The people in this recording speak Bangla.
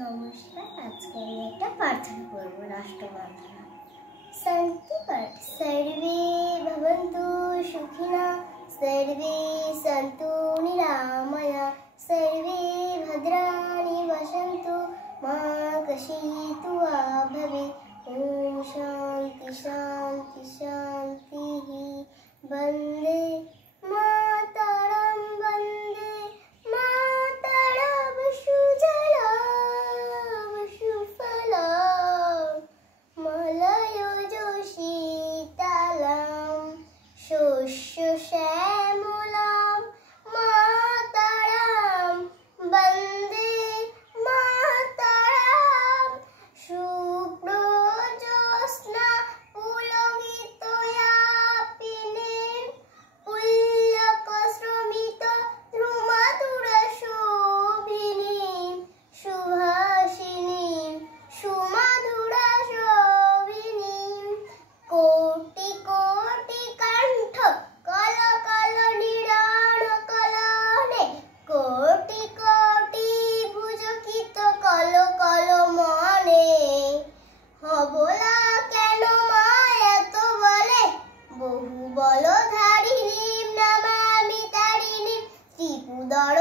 নমস্কার, আজকে আমি একটা প্রার্থনা করব, রাষ্ট্র প্রার্থনা। শান্তি পাঠ। সর্বে ভবন্তু সুখিনা, সর্বে সন্তু নিরাময়া, সর্বে ভদ্রাণি পশ্যন্তু, মা কশিতু ভবেৎ। ওম শান্তি শান্তি শান্তিঃ। বন্দে মাতরম, বন্দে মাতরম, সুজলাম সুফলাম মলয়জ শীতলাম, শস্য শ্যামলাম মাতরম। বন্দে মাতরম। শুভ্র জ্যোৎস্না পুলকিতয়াপিনীম, পুল্লক শ্রমিত ধ্রুমধুর শোভিনীম, সুহাসিনীম সুমধুর শোভিনীম। কোটি কোটি কণ্ঠ call call নিরাণ কলনে, crore crore ভুজকিত call call মনে। হবলা কেন মা এত বলে, বহু বলধারিণীম নমামি তারিণীম, ত্রিপুদর